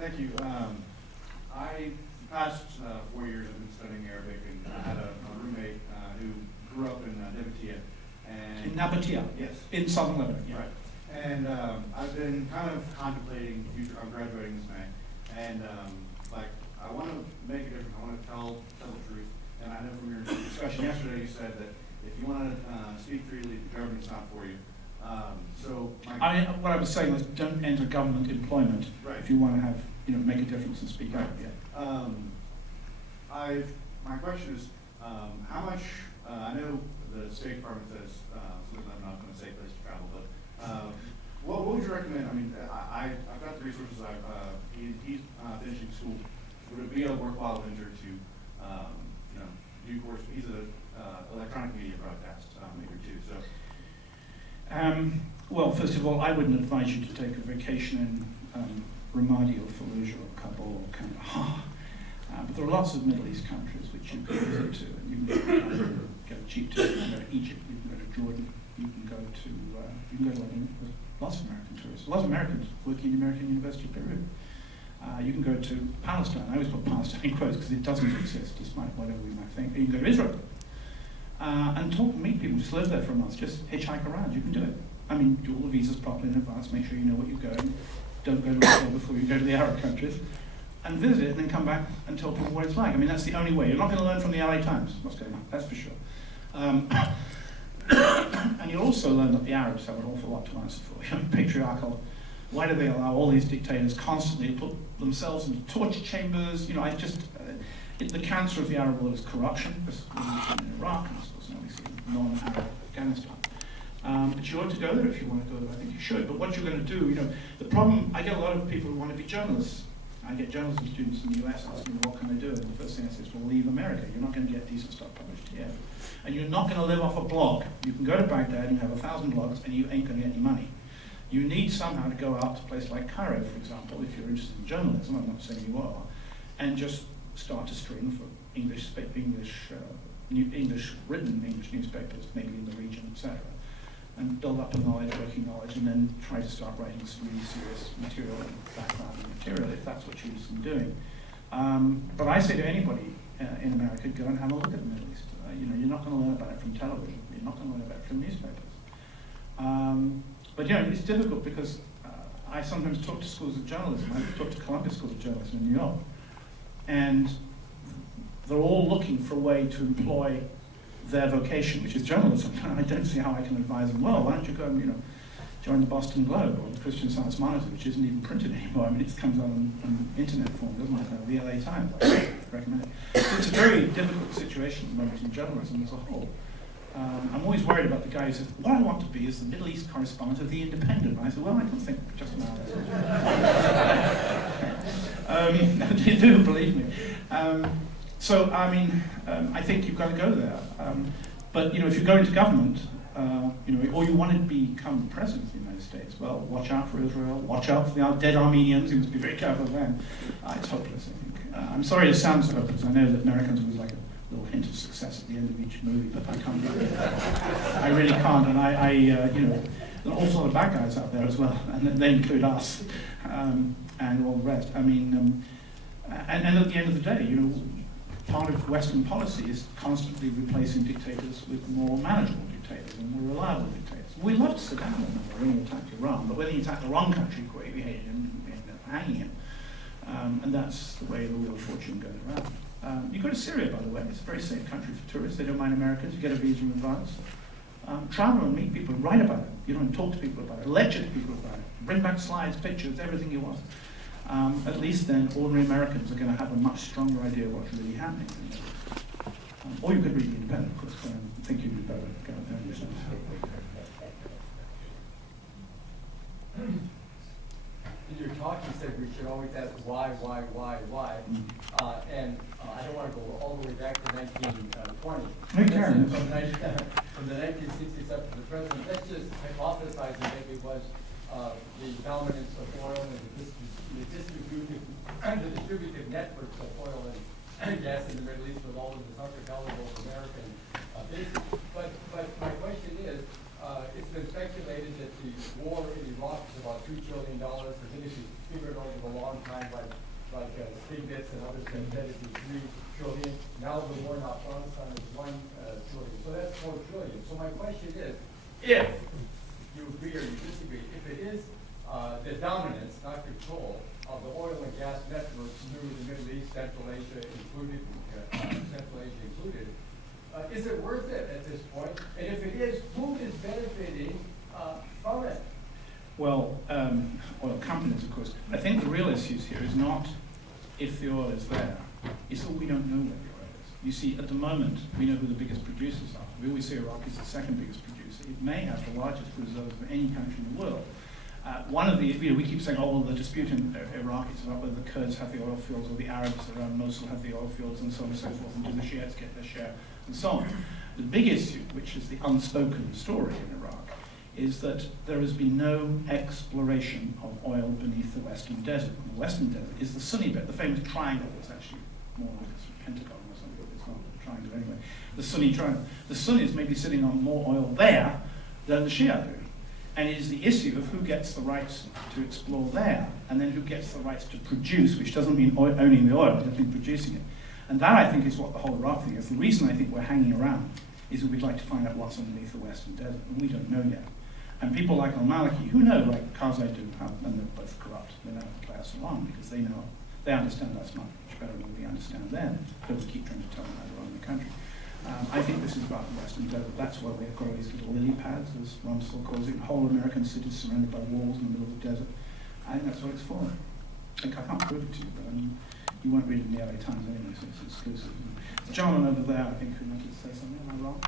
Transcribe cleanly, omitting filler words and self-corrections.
Thank you. The past 4 years I've been studying Arabic, and I had a roommate who grew up in Nabatea. In Nabatea? Yes. In southern Lebanon, yeah. Right. And I've been kind of contemplating the future. I'm graduating this May, and I want to make a difference. I want to tell the truth. And I know from your discussion yesterday, you said that if you want to speak freely, the government's not for you. What I was saying was, don't enter government employment if you want to have, make a difference and speak out. Yeah. My question is, how much? I know the State Department says, I'm not going to say place to travel, but what would you recommend? I mean, I've got the resources. He's finishing school. Would it be a worthwhile venture to, do course? He's an electronic media broadcast major too. So. Well, first of all, I wouldn't advise you to take a vacation in Ramadi or Fallujah or Kabul or Kandahar. But there are lots of Middle East countries which you can visit to, and you can go to cheap tickets. You can go to Egypt, you can go to Jordan, you can go to Lebanon. There's lots of American tourists. Lots of Americans working in the American University of Beirut. You can go to Palestine. I always put Palestine in quotes because it doesn't exist, despite whatever we might think. You can go to Israel and meet people. Just live there for a month. Just hitchhike around. You can do it. I mean, do all the visas properly in advance. Make sure you know what you're going. Don't go to Israel before you go to the Arab countries. And visit and then come back and tell people what it's like. I mean, that's the only way. You're not going to learn from the LA Times what's going on, that's for sure. And you'll also learn that the Arabs have an awful lot to answer for. Patriarchal. Why do they allow all these dictators constantly to put themselves into torture chambers? The cancer of the Arab world is corruption, because in Iraq, and of course now we see non-Arab Afghanistan. But you ought to go there if you want to go there. I think you should. But what you're going to do, the problem, I get a lot of people who want to be journalists. I get journalism students in the US asking me, what can I do? And the first thing I say is, well, leave America. You're not going to get decent stuff published here. And you're not going to live off a blog. You can go to Baghdad and you have 1,000 blogs and you ain't going to get any money. You need somehow to go out to a place like Cairo, for example, if you're interested in journalism, I'm not saying you are, and just start to stream for written English newspapers, maybe in the region, etc. And build up a working knowledge, and then try to start writing some really serious material and background material if that's what you're interested in doing. But I say to anybody in America, go and have a look at the Middle East. You're not going to learn about it from television. You're not going to learn about it from newspapers. But it's difficult because I sometimes talk to schools of journalism. I talk to Columbia School of Journalism in New York, and they're all looking for a way to employ their vocation, which is journalism. I don't see how I can advise them, well, why don't you go and join the Boston Globe or the Christian Science Monitor, which isn't even printed anymore. I mean, it comes out on internet form, doesn't it? The LA Times, I recommend it. So it's a very difficult situation at the moment in journalism as a whole. I'm always worried about the guy who says, what I want to be is the Middle East correspondent of The Independent. And I said, well, I can think just now. You do, believe me. I think you've got to go there. But if you go into government, or you want to become president of the United States, well, watch out for Israel, watch out for the dead Armenians. You must be very careful of them. It's hopeless, I think. I'm sorry it sounds hopeless. I know that Americans always like a little hint of success at the end of each movie, but I can't do it. I really can't, and there are an awful lot of bad guys out there as well, and they include us and all the rest. I mean, and at the end of the day, part of Western policy is constantly replacing dictators with more manageable dictators and more reliable dictators. We love to sit down with them when he attacked Iran, but when he attacked the wrong country, we hated him and we ended up hanging him. And that's the way the wheel of fortune goes around. You go to Syria, by the way. It's a very safe country for tourists. They don't mind Americans. You get a visa in advance. Travel and meet people, write about it. And talk to people about it, lecture to people about it. Bring back slides, pictures, everything you want. At least then, ordinary Americans are going to have a much stronger idea of what's really happening. Or you could read The Independent, of course, but I think you'd be better go out there and yourself. In your talk, you said we should always ask why. And I don't want to go all the way back to 1920. From the 1960s up to the present. Let's just hypothesize that maybe it was the dominance of oil and the distributive networks of oil and gas in the Middle East with all of this uncontrollable American basis. But my question is, it's been speculated that the war in Iraq is about $2 trillion. The Middle East is figured over the long time, like Stiglitz and others have said it'd be 3 trillion. Now the war in Afghanistan is 1 trillion. So that's 4 trillion. So my question is, if you agree or you disagree, if it is the dominance, not control, of the oil and gas networks through the Middle East, Central Asia included, is it worth it at this point? And if it is, who is benefiting from it? Well, oil companies, of course. I think the real issues here is not if the oil is there, it's that we don't know where the oil is. You see, at the moment, we know who the biggest producers are. We always say Iraq is the second biggest producer. It may have the largest reserves of any country in the world. One of the, we keep saying, oh, well, the dispute in Iraq is about whether the Kurds have the oil fields or the Arabs around Mosul have the oil fields and so on and so forth, and do the Shiites get their share, and so on. The big issue, which is the unspoken story in Iraq, is that there has been no exploration of oil beneath the Western Desert. And the Western Desert is the Sunni bit, the famous triangle. It's actually more like a pentagon or something, but it's not a triangle anyway. The Sunni triangle. The Sunnis may be sitting on more oil there than the Shia do. And it is the issue of who gets the rights to explore there, and then who gets the rights to produce, which doesn't mean owning the oil, it doesn't mean producing it. And that, I think, is what the whole Iraq thing is. The reason I think we're hanging around is that we'd like to find out what's underneath the Western Desert, and we don't know yet. And people like al-Maliki, who know, like Karzai do, and they're both corrupt, they know how to play us along, because they understand us much better than we understand them, but we keep trying to tell them how to run the country. I think this is about the Western Desert. That's why we've got all these little lily pads, as Rumsfeld calls it, whole American cities surrounded by walls in the middle of the desert. I think that's what it's for. I can't prove it to you, but I mean, you won't read it in the LA Times anyway, so it's exclusive. The gentleman over there, I think, who wanted to say something. Am I wrong?